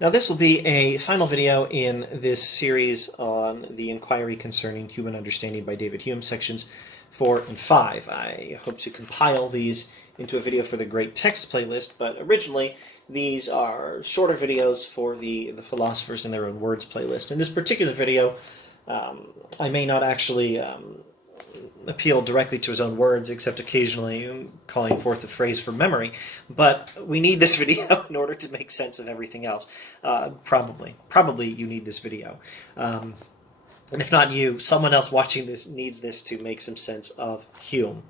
Now this will be a final video in this series on the Enquiry Concerning Human Understanding by David Hume, sections 4 and 5. I hope to compile these into a video for the Great Text playlist, but originally these are shorter videos for the Philosophers in Their Own Words playlist. In this particular video, I may not actually appeal directly to his own words, except occasionally calling forth a phrase from memory. But we need this video in order to make sense of everything else. Probably you need this video. And if not you, someone else watching this needs this to make some sense of Hume.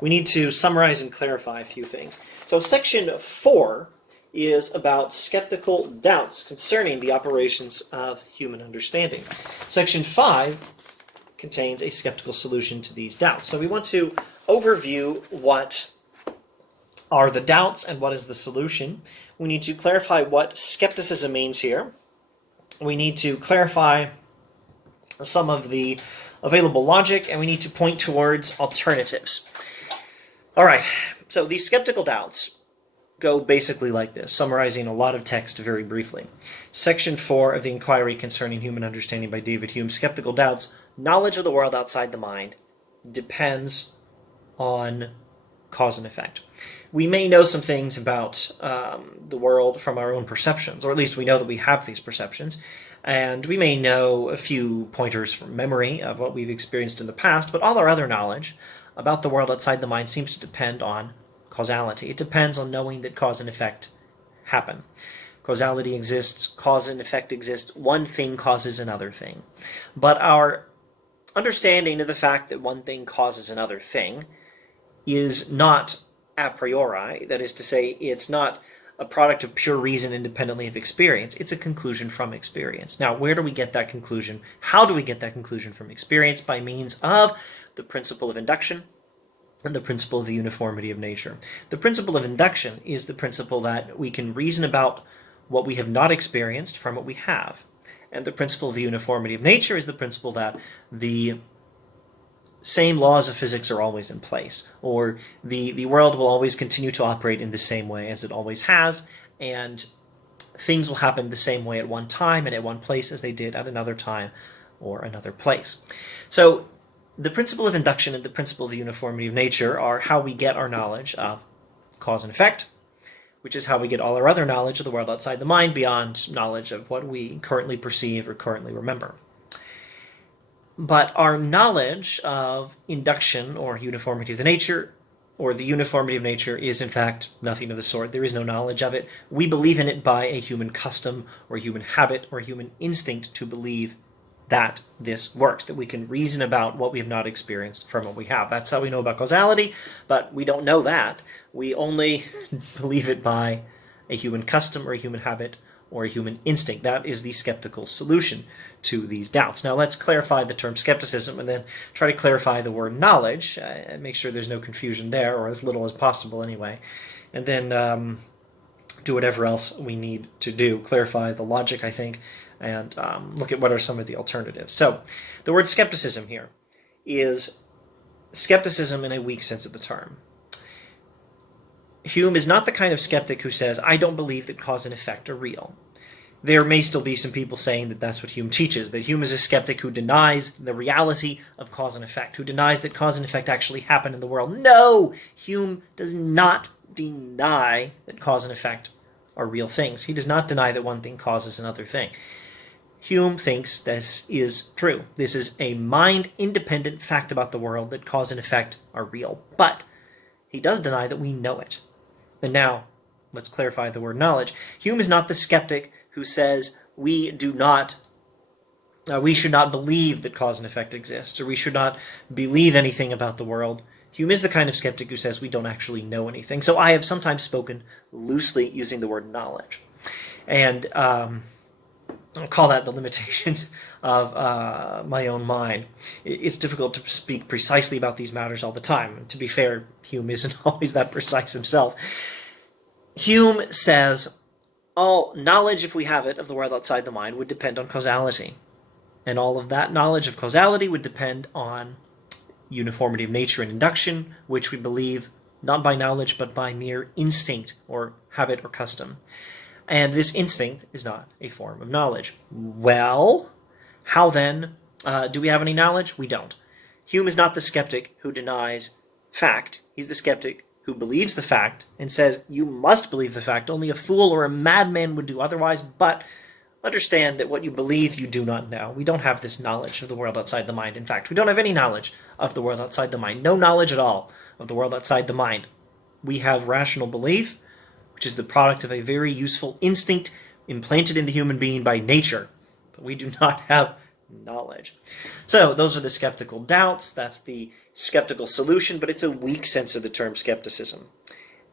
We need to summarize and clarify a few things. So section 4 is about skeptical doubts concerning the operations of human understanding. Section 5 contains a skeptical solution to these doubts. So we want to overview what are the doubts and what is the solution. We need to clarify what skepticism means here. We need to clarify some of the available logic, and we need to point towards alternatives. All right, so these skeptical doubts go basically like this, summarizing a lot of text very briefly. Section 4 of the Enquiry Concerning Human Understanding by David Hume, skeptical doubts. Knowledge of the world outside the mind depends on cause and effect. We may know some things about the world from our own perceptions, or at least we know that we have these perceptions, and we may know a few pointers from memory of what we've experienced in the past, but all our other knowledge about the world outside the mind seems to depend on causality. It depends on knowing that cause and effect happen. Causality exists, cause and effect exist, one thing causes another thing. But our understanding of the fact that one thing causes another thing is not a priori, that is to say, it's not a product of pure reason independently of experience, it's a conclusion from experience. Now, where do we get that conclusion? How do we get that conclusion from experience? By means of the principle of induction and the principle of the uniformity of nature. The principle of induction is the principle that we can reason about what we have not experienced from what we have. And the principle of the uniformity of nature is the principle that the same laws of physics are always in place, or the world will always continue to operate in the same way as it always has, and things will happen the same way at one time and at one place as they did at another time or another place. So the principle of induction and the principle of the uniformity of nature are how we get our knowledge of cause and effect, which is how we get all our other knowledge of the world outside the mind beyond knowledge of what we currently perceive or currently remember. But our knowledge of induction or uniformity of the nature, or the uniformity of nature, is in fact nothing of the sort. There is no knowledge of it. We believe in it by a human custom or human habit or human instinct to believe that this works, that we can reason about what we have not experienced from what we have. That's how we know about causality, but we don't know that. We only believe it by a human custom or a human habit or a human instinct. That is the skeptical solution to these doubts. Now let's clarify the term skepticism and then try to clarify the word knowledge, and make sure there's no confusion there, or as little as possible anyway, and then do whatever else we need to do. Clarify the logic, I think, and look at what are some of the alternatives. So the word skepticism here is skepticism in a weak sense of the term. Hume is not the kind of skeptic who says, I don't believe that cause and effect are real. There may still be some people saying that that's what Hume teaches, that Hume is a skeptic who denies the reality of cause and effect, who denies that cause and effect actually happen in the world. No! Hume does not deny that cause and effect are real things. He does not deny that one thing causes another thing. Hume thinks this is true. This is a mind-independent fact about the world, that cause and effect are real. But he does deny that we know it. And now, let's clarify the word knowledge. Hume is not the skeptic who says we should not believe that cause and effect exists, or we should not believe anything about the world. Hume is the kind of skeptic who says we don't actually know anything. So I have sometimes spoken loosely using the word knowledge. And I'll call that the limitations of my own mind. It's difficult to speak precisely about these matters all the time. And to be fair, Hume isn't always that precise himself. Hume says all knowledge, if we have it, of the world outside the mind would depend on causality. And all of that knowledge of causality would depend on uniformity of nature and induction, which we believe not by knowledge but by mere instinct or habit or custom. and this instinct is not a form of knowledge. Well, how then do we have any knowledge? We don't. Hume is not the skeptic who denies fact. He's the skeptic who believes the fact and says, you must believe the fact. Only a fool or a madman would do otherwise, but understand that what you believe you do not know. We don't have this knowledge of the world outside the mind. In fact, we don't have any knowledge of the world outside the mind. No knowledge at all of the world outside the mind. We have rational belief, which is the product of a very useful instinct implanted in the human being by nature. But we do not have knowledge. So those are the skeptical doubts. That's the skeptical solution, but it's a weak sense of the term skepticism.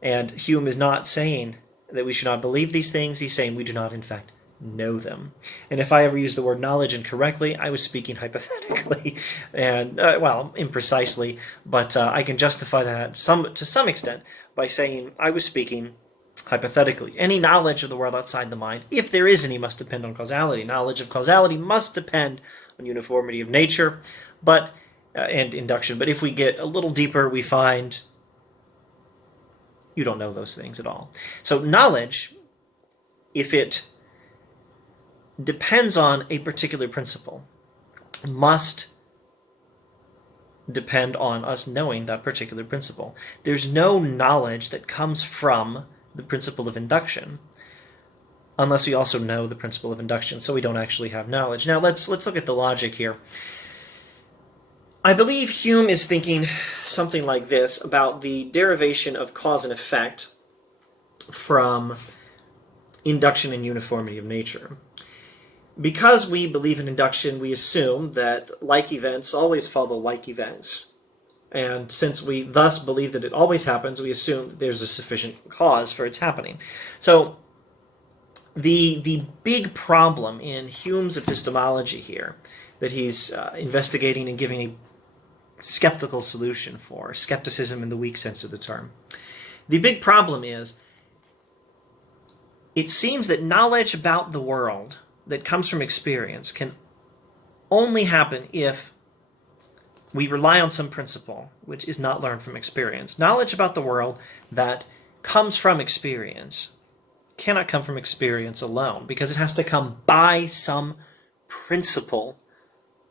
And Hume is not saying that we should not believe these things. He's saying we do not, in fact, know them. And if I ever use the word knowledge incorrectly, I was speaking hypothetically and, well, imprecisely, but I can justify that to some extent by saying I was speaking hypothetically. Any knowledge of the world outside the mind, if there is any, must depend on causality. Knowledge of causality must depend on uniformity of nature and induction. But if we get a little deeper, we find you don't know those things at all. So knowledge, if it depends on a particular principle, must depend on us knowing that particular principle. There's no knowledge that comes from the principle of induction unless we also know the principle of induction, so we don't actually have knowledge. Now let's look at the logic here. I believe Hume is thinking something like this about the derivation of cause and effect from induction and uniformity of nature. Because we believe in induction, we assume that like events always follow like events. And since we thus believe that it always happens, we assume that there's a sufficient cause for its happening. So the big problem in Hume's epistemology here that he's investigating and giving a skeptical solution for, skepticism in the weak sense of the term, the big problem is it seems that knowledge about the world that comes from experience can only happen if we rely on some principle which is not learned from experience. Knowledge about the world that comes from experience cannot come from experience alone, because it has to come by some principle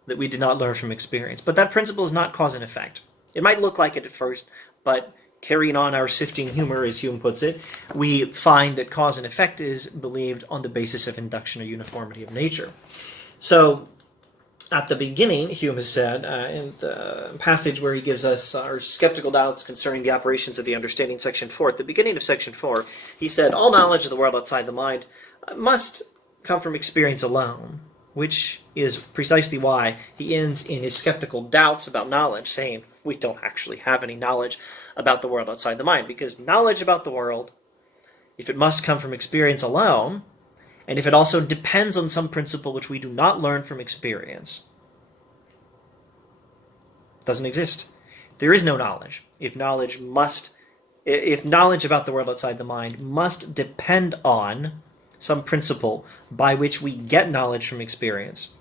that we did not learn from experience. But that principle is not cause and effect. It might look like it at first, but carrying on our sifting humor, as Hume puts it, we find that cause and effect is believed on the basis of induction or uniformity of nature. So at the beginning, Hume has said, in the passage where he gives us our skeptical doubts concerning the operations of the understanding, section 4, at the beginning of section 4, he said, all knowledge of the world outside the mind must come from experience alone, which is precisely why he ends in his skeptical doubts about knowledge, saying we don't actually have any knowledge about the world outside the mind, because knowledge about the world, if it must come from experience alone, and if it also depends on some principle which we do not learn from experience, doesn't exist. There is no knowledge. If knowledge about the world outside the mind must depend on some principle by which we get knowledge from experience,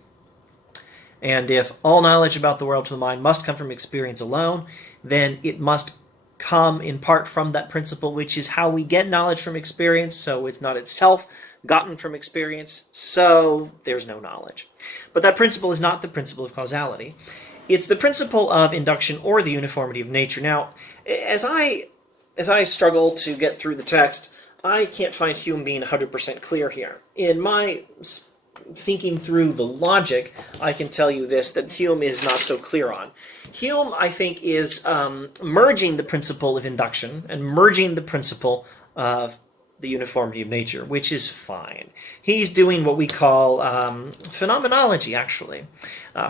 and if all knowledge about the world to the mind must come from experience alone, then it must come in part from that principle, which is how we get knowledge from experience, so it's not itself gotten from experience, so there's no knowledge. But that principle is not the principle of causality. It's the principle of induction or the uniformity of nature. Now, as I struggle to get through the text, I can't find Hume being 100% clear here. In my thinking through the logic, I can tell you this, that Hume is not so clear on. Hume, I think, is merging the principle of induction and merging the principle of the uniformity of nature, which is fine. He's doing what we call phenomenology, actually.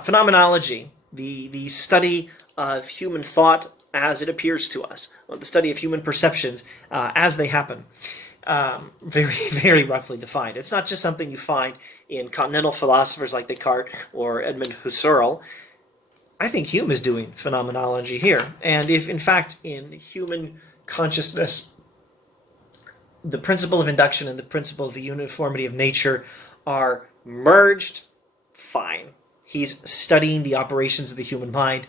Phenomenology, the study of human thought as it appears to us, the study of human perceptions as they happen. Very, very roughly defined. It's not just something you find in continental philosophers like Descartes or Edmund Husserl. I think Hume is doing phenomenology here. And if, in fact, in human consciousness, the principle of induction and the principle of the uniformity of nature are merged, fine. He's studying the operations of the human mind,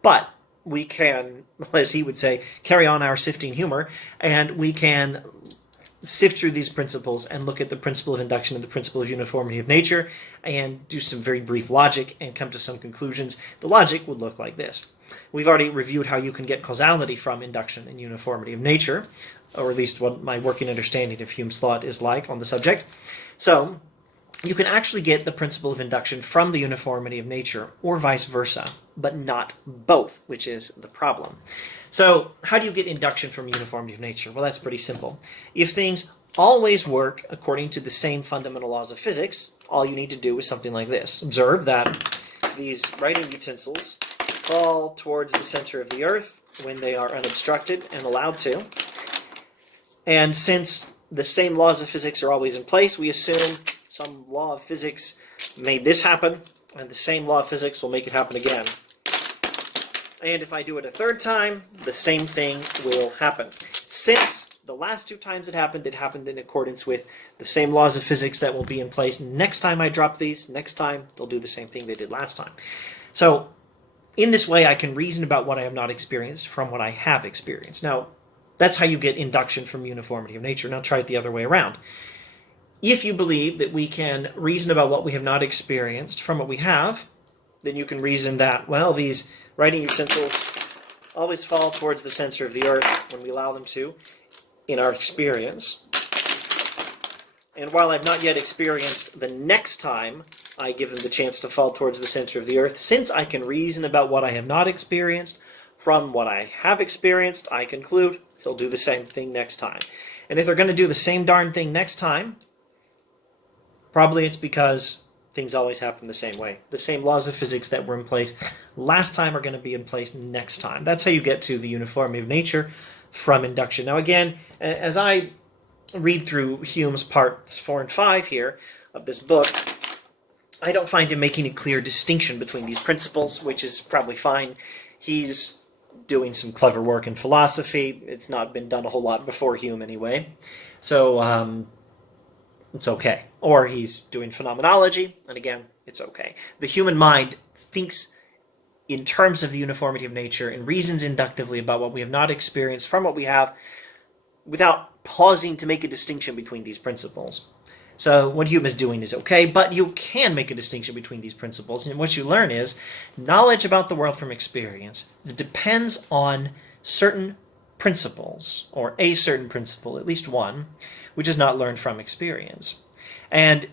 but we can, as he would say, carry on our sifting humor, and we can sift through these principles and look at the principle of induction and the principle of uniformity of nature and do some very brief logic and come to some conclusions. The logic would look like this. We've already reviewed how you can get causality from induction and uniformity of nature, or at least what my working understanding of Hume's thought is like on the subject. So you can actually get the principle of induction from the uniformity of nature, or vice versa, but not both, which is the problem. So how do you get induction from uniformity of nature? Well, that's pretty simple. If things always work according to the same fundamental laws of physics, all you need to do is something like this. Observe that these writing utensils fall towards the center of the earth when they are unobstructed and allowed to. And since the same laws of physics are always in place, we assume some law of physics made this happen, and the same law of physics will make it happen again. And if I do it a third time, the same thing will happen. Since the last two times it happened in accordance with the same laws of physics that will be in place next time I drop these. Next time, they'll do the same thing they did last time. So in this way, I can reason about what I have not experienced from what I have experienced. Now, that's how you get induction from uniformity of nature. Now try it the other way around. If you believe that we can reason about what we have not experienced from what we have, then you can reason that, well, these writing utensils always fall towards the center of the earth when we allow them to in our experience. And while I've not yet experienced the next time I give them the chance to fall towards the center of the earth, since I can reason about what I have not experienced from what I have experienced, I conclude they'll do the same thing next time. And if they're going to do the same darn thing next time, probably it's because things always happen the same way. The same laws of physics that were in place last time are going to be in place next time. That's how you get to the uniformity of nature from induction. Now again, as I read through Hume's parts 4 and 5 here of this book, I don't find him making a clear distinction between these principles, which is probably fine. He's doing some clever work in philosophy. It's not been done a whole lot before Hume anyway. So it's okay. Or he's doing phenomenology, and again, it's okay. The human mind thinks in terms of the uniformity of nature and reasons inductively about what we have not experienced from what we have without pausing to make a distinction between these principles. So what Hume is doing is okay, but you can make a distinction between these principles, and what you learn is knowledge about the world from experience depends on certain principles, or a certain principle, at least one, which is not learned from experience. And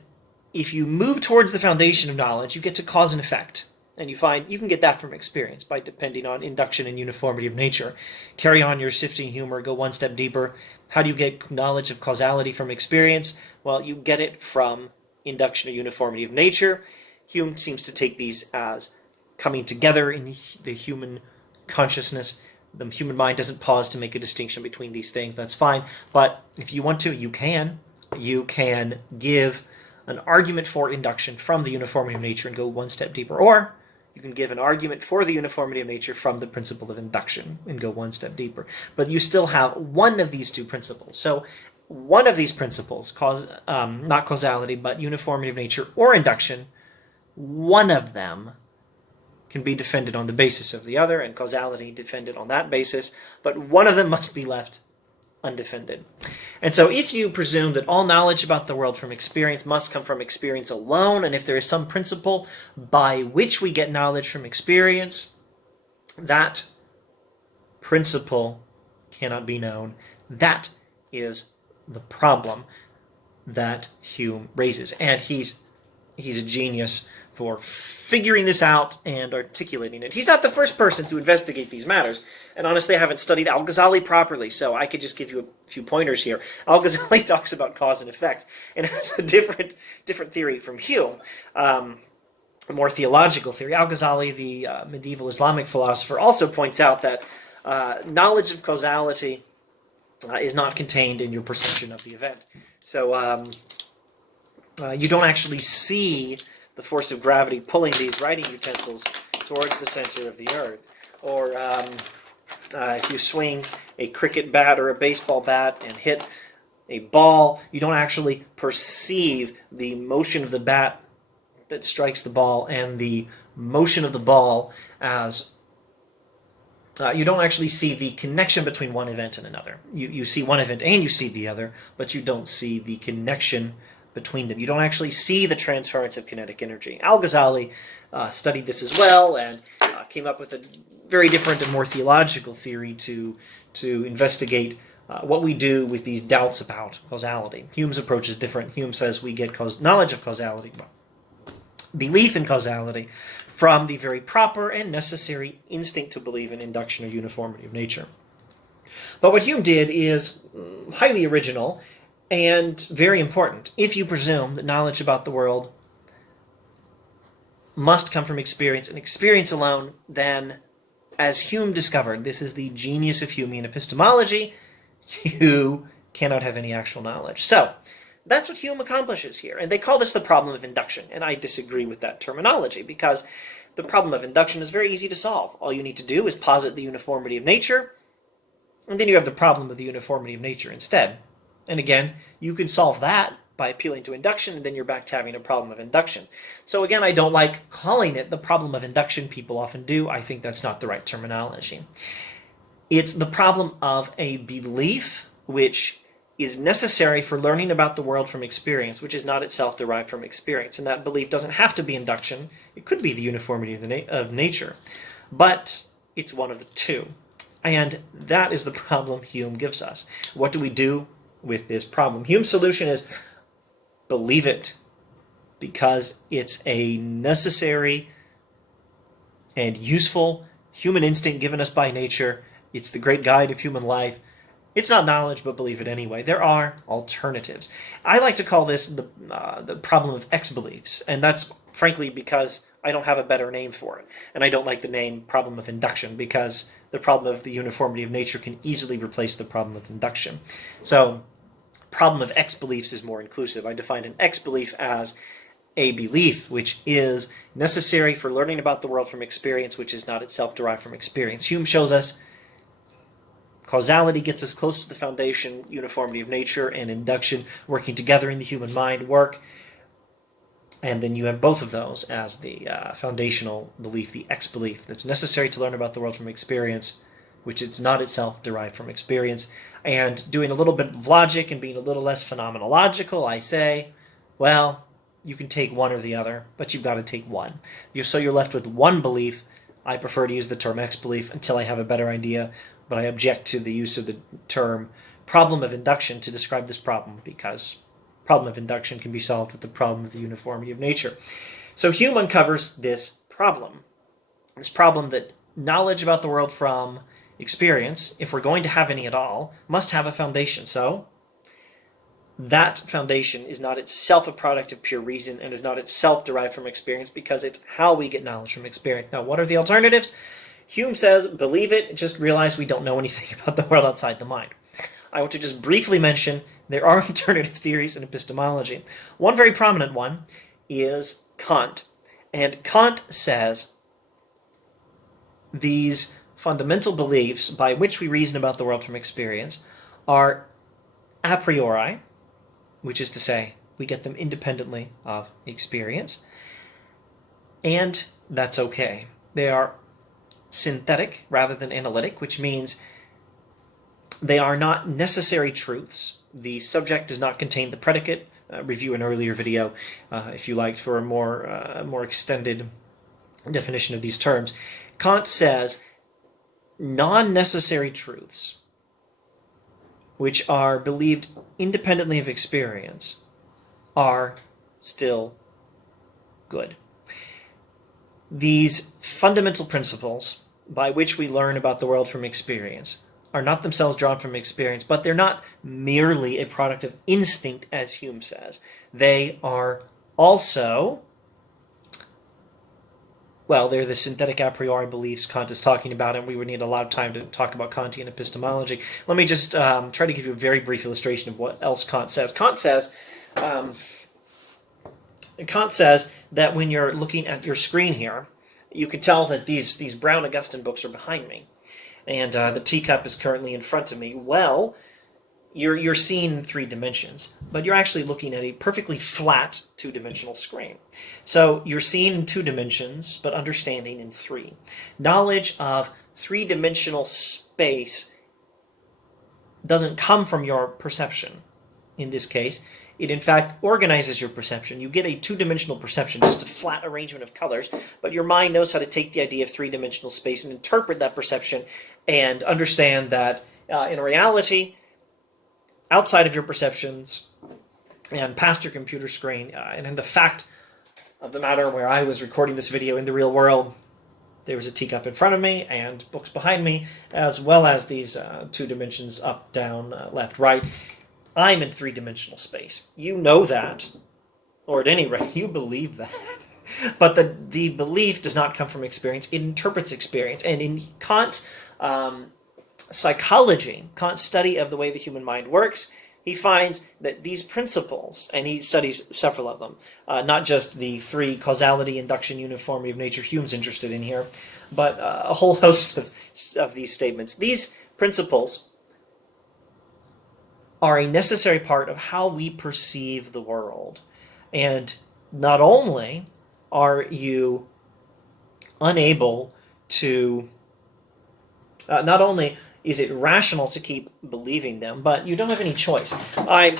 if you move towards the foundation of knowledge, you get to cause and effect. And you find you can get that from experience by depending on induction and uniformity of nature. Carry on your sifting humor, go one step deeper. How do you get knowledge of causality from experience? Well, you get it from induction or uniformity of nature. Hume seems to take these as coming together in the human consciousness. The human mind doesn't pause to make a distinction between these things. That's fine. But if you want to, you can. You can give an argument for induction from the uniformity of nature and go one step deeper. Or you can give an argument for the uniformity of nature from the principle of induction and go one step deeper. But you still have one of these two principles. So one of these principles, not causality, but uniformity of nature or induction, one of them can be defended on the basis of the other, and causality defended on that basis, but one of them must be left undefended. And so if you presume that all knowledge about the world from experience must come from experience alone, and if there is some principle by which we get knowledge from experience, that principle cannot be known. That is the problem that Hume raises. And he's a genius for figuring this out and articulating it. He's not the first person to investigate these matters. And honestly, I haven't studied Al-Ghazali properly, so I could just give you a few pointers here. Al-Ghazali talks about cause and effect, and has a different theory from Hume, a more theological theory. Al-Ghazali, the medieval Islamic philosopher, also points out that knowledge of causality is not contained in your perception of the event. So you don't actually see the force of gravity pulling these writing utensils towards the center of the earth. Or if you swing a cricket bat or a baseball bat and hit a ball, you don't actually perceive the motion of the bat that strikes the ball and the motion of the ball as you don't actually see the connection between one event and another. You see one event and you see the other, but you don't see the connection between them. You don't actually see the transference of kinetic energy. Al-Ghazali studied this as well and came up with a very different and more theological theory to investigate what we do with these doubts about causality. Hume's approach is different. Hume says we get knowledge of causality, belief in causality, from the very proper and necessary instinct to believe in induction or uniformity of nature. But what Hume did is highly original and very important. If you presume that knowledge about the world must come from experience and experience alone, then, as Hume discovered, this is the genius of Humean epistemology, you cannot have any actual knowledge. So, that's what Hume accomplishes here, and they call this the problem of induction, and I disagree with that terminology, because the problem of induction is very easy to solve. All you need to do is posit the uniformity of nature, and then you have the problem of the uniformity of nature instead. And again, you can solve that by appealing to induction, and then you're back to having a problem of induction. So again, I don't like calling it the problem of induction. People often do. I think that's not the right terminology. It's the problem of a belief which is necessary for learning about the world from experience, which is not itself derived from experience. And that belief doesn't have to be induction. It could be the uniformity of nature. But it's one of the two. And that is the problem Hume gives us. What do we do with this problem? Hume's solution is believe it, because it's a necessary and useful human instinct given us by nature. It's the great guide of human life. It's not knowledge, but believe it anyway. There are alternatives. I like to call this the problem of X-beliefs, and that's frankly because I don't have a better name for it. And I don't like the name problem of induction, because the problem of the uniformity of nature can easily replace the problem of induction. So, problem of X-beliefs is more inclusive. I define an X-belief as a belief which is necessary for learning about the world from experience, which is not itself derived from experience. Hume shows us causality gets us close to the foundation, uniformity of nature, and induction working together in the human mind work. And then you have both of those as the foundational belief, the X-belief, that's necessary to learn about the world from experience, which is not itself derived from experience. And doing a little bit of logic and being a little less phenomenological, I say, well, you can take one or the other, but you've got to take one. So you're left with one belief. I prefer to use the term X-belief until I have a better idea, but I object to the use of the term problem of induction to describe this problem, because problem of induction can be solved with the problem of the uniformity of nature. So Hume uncovers this problem that knowledge about the world from experience, if we're going to have any at all, must have a foundation. So that foundation is not itself a product of pure reason and is not itself derived from experience, because it's how we get knowledge from experience. Now, what are the alternatives? Hume says, believe it, just realize we don't know anything about the world outside the mind. I want to just briefly mention there are alternative theories in epistemology. One very prominent one is Kant. And Kant says these fundamental beliefs by which we reason about the world from experience are a priori, which is to say we get them independently of experience, and that's okay. They are synthetic rather than analytic, which means they are not necessary truths. The subject does not contain the predicate. Review an earlier video if you liked for a more extended definition of these terms. Kant says non-necessary truths, which are believed independently of experience, are still good. These fundamental principles by which we learn about the world from experience are not themselves drawn from experience, but they're not merely a product of instinct, as Hume says. They are also, well, they're the synthetic a priori beliefs Kant is talking about, and we would need a lot of time to talk about Kantian epistemology. Let me just try to give you a very brief illustration of what else Kant says. Kant says that when you're looking at your screen here, you can tell that these brown Augustine books are behind me, and the teacup is currently in front of me. Well, you're seeing in 3 dimensions, but you're actually looking at a perfectly flat 2-dimensional screen. So you're seeing in 2 dimensions, but understanding in 3. Knowledge of three-dimensional space doesn't come from your perception. In this case, it in fact organizes your perception. You get a two-dimensional perception, just a flat arrangement of colors, but your mind knows how to take the idea of three-dimensional space and interpret that perception and understand that in reality, outside of your perceptions and past your computer screen, and in the fact of the matter where I was recording this video in the real world, there was a teacup in front of me and books behind me, as well as these two dimensions, up, down, left, right. I'm in three-dimensional space. You know that, or at any rate, you believe that. But the belief does not come from experience. It interprets experience. And in Kant's psychology, Kant's study of the way the human mind works, he finds that these principles, and he studies several of them, not just the three, causality, induction, uniformity of nature, Hume's interested in here, but a whole host of these statements. These principles are a necessary part of how we perceive the world. And not only are you unable to, not only is it rational to keep believing them, but you don't have any choice. I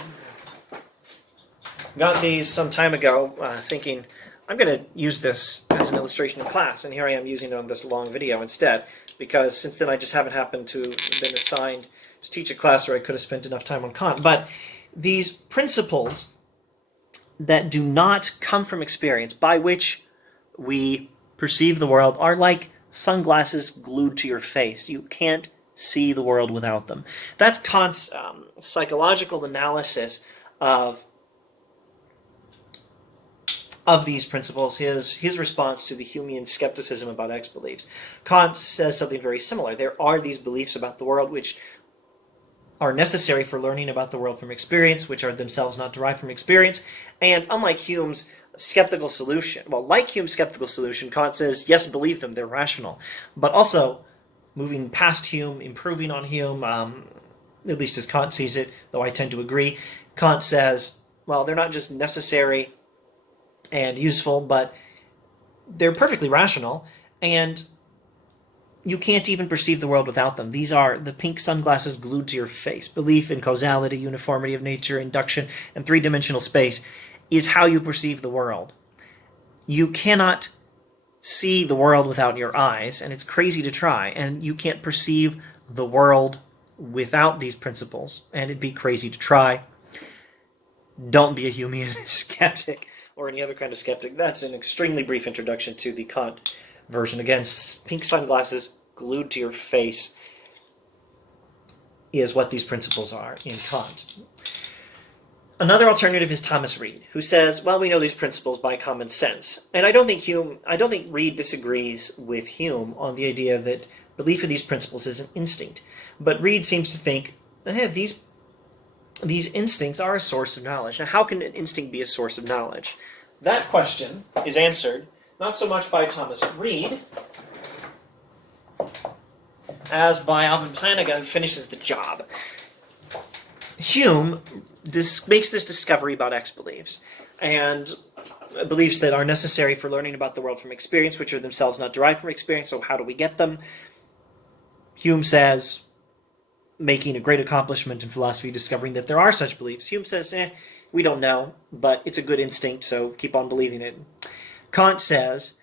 got these some time ago thinking, I'm going to use this as an illustration in class, and here I am using it on this long video instead, because since then I just haven't happened to have been assigned to teach a class where I could have spent enough time on Kant. But these principles that do not come from experience, by which we perceive the world, are like sunglasses glued to your face. You can't see the world without them. That's Kant's psychological analysis of these principles, his response to the Humean skepticism about X beliefs. Kant says something very similar. There are these beliefs about the world which are necessary for learning about the world from experience, which are themselves not derived from experience. And unlike Hume's skeptical solution, well, like Hume's skeptical solution, Kant says, yes, believe them, they're rational. But also, moving past Hume, improving on Hume, at least as Kant sees it, though I tend to agree, Kant says, well, they're not just necessary and useful, but they're perfectly rational, and you can't even perceive the world without them. These are the pink sunglasses glued to your face. Belief in causality, uniformity of nature, induction, and three-dimensional space is how you perceive the world. You cannot see the world without your eyes, and it's crazy to try, and you can't perceive the world without these principles, and it'd be crazy to try. Don't be a Humean skeptic or any other kind of skeptic. That's an extremely brief introduction to the Kant version. Again, pink sunglasses glued to your face is what these principles are in Kant. Another alternative is Thomas Reid, who says, well, we know these principles by common sense. And I don't think Reid disagrees with Hume on the idea that belief in these principles is an instinct. But Reid seems to think, these instincts are a source of knowledge. Now, how can an instinct be a source of knowledge? That question is answered not so much by Thomas Reid as by Alvin Plantinga, who finishes the job. Hume makes this discovery about X beliefs, and beliefs that are necessary for learning about the world from experience, which are themselves not derived from experience, so how do we get them? Hume says, making a great accomplishment in philosophy, discovering that there are such beliefs. Hume says, we don't know, but it's a good instinct, so keep on believing it. Kant says,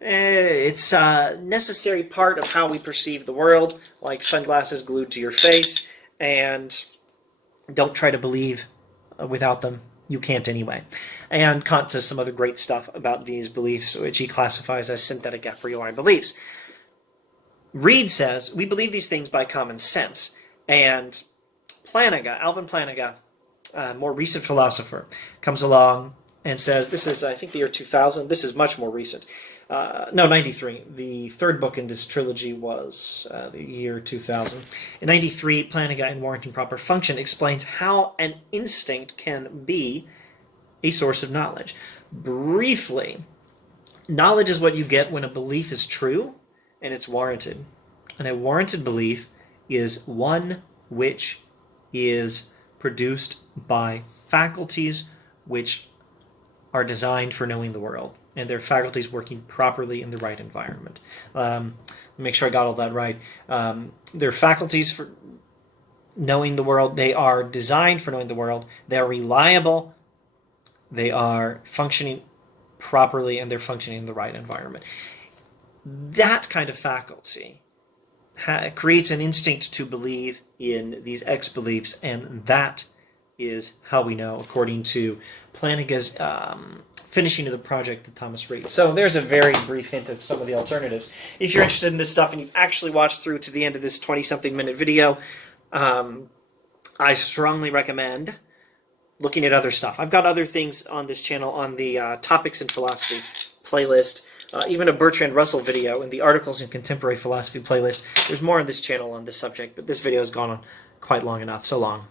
it's a necessary part of how we perceive the world, like sunglasses glued to your face, and don't try to believe without them. You can't anyway. And Kant says some other great stuff about these beliefs, which he classifies as synthetic a priori beliefs. Reid says, we believe these things by common sense. And Alvin Plantinga, a more recent philosopher, comes along and says, this is, I think, the year 2000. This is much more recent. 93. The third book in this trilogy was the year 2000. In 93, Plantinga in Warrant and Proper Function explains how an instinct can be a source of knowledge. Briefly, knowledge is what you get when a belief is true and it's warranted. And a warranted belief is one which is produced by faculties which are designed for knowing the world. and their faculties working properly in the right environment. Make sure I got all that right. Their faculties for knowing the world, they are designed for knowing the world, they are reliable, they are functioning properly, and they're functioning in the right environment. That kind of faculty creates an instinct to believe in these X beliefs, and that is how we know, according to Plantinga's finishing of the project that Thomas read. So there's a very brief hint of some of the alternatives. If you're interested in this stuff and you've actually watched through to the end of this 20-something minute video, I strongly recommend looking at other stuff. I've got other things on this channel on the Topics in Philosophy playlist, even a Bertrand Russell video in the Articles in Contemporary Philosophy playlist. There's more on this channel on this subject, but this video has gone on quite long enough. So long.